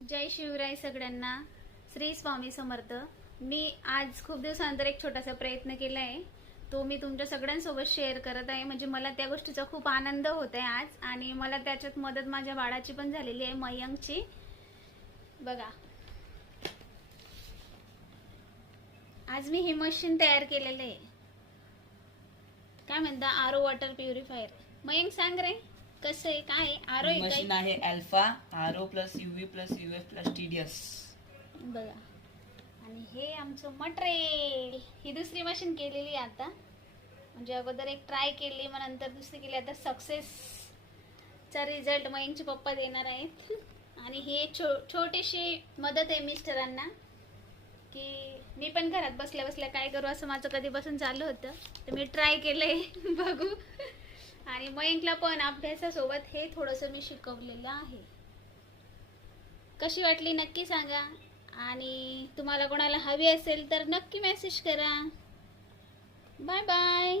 जय शिवराय सगळ्यांना. श्री स्वामी समर्थ. मी आज खूप दिवसानंतर एक छोटासा प्रयत्न केला आहे, तो मी तुमच्या सगळ्यांसोबत शेअर करत आहे. म्हणजे मला त्या गोष्टीचा खूप आनंद होत आहे आज, आणि मला त्याच्यात मदत माझ्या बाळाची पण झालेली आहे, मयंकची. बघा, आज मी हे मशीन तयार केलेलं आहे. काय म्हणता? आरो वॉटर प्युरिफायर. मयंक सांग रे, कसं आहे, काय आहे? आरो आहे मशीन आहे alpha RO plus UV plus UF plus TDS. बघा, आणि हे आमचं मटेरियल. ही दुसरी मशीन केलेली आहे आता. म्हणजे अगोदर एक ट्राय केली, मग नंतर दुसरी केली. आता सक्सेसचा रिझल्ट मयंकचे पप्पा देणार आहेत. आणि ही एक छोटीशी मदत आहे मिस्टरांना, की मी पण घरात बसल्या बसल्या काय करू असं माझं कधीपासून चालू होतं, तर मी ट्राय केलंय. बघू. आणि मयंकला पण अभ्यासासोबत हे थोडंसं मी शिकवलेलं आहे. कशी वाटली नक्की सांगा, आणि तुम्हाला कोणाला हवी असेल तर नक्की मेसेज करा. Bye bye.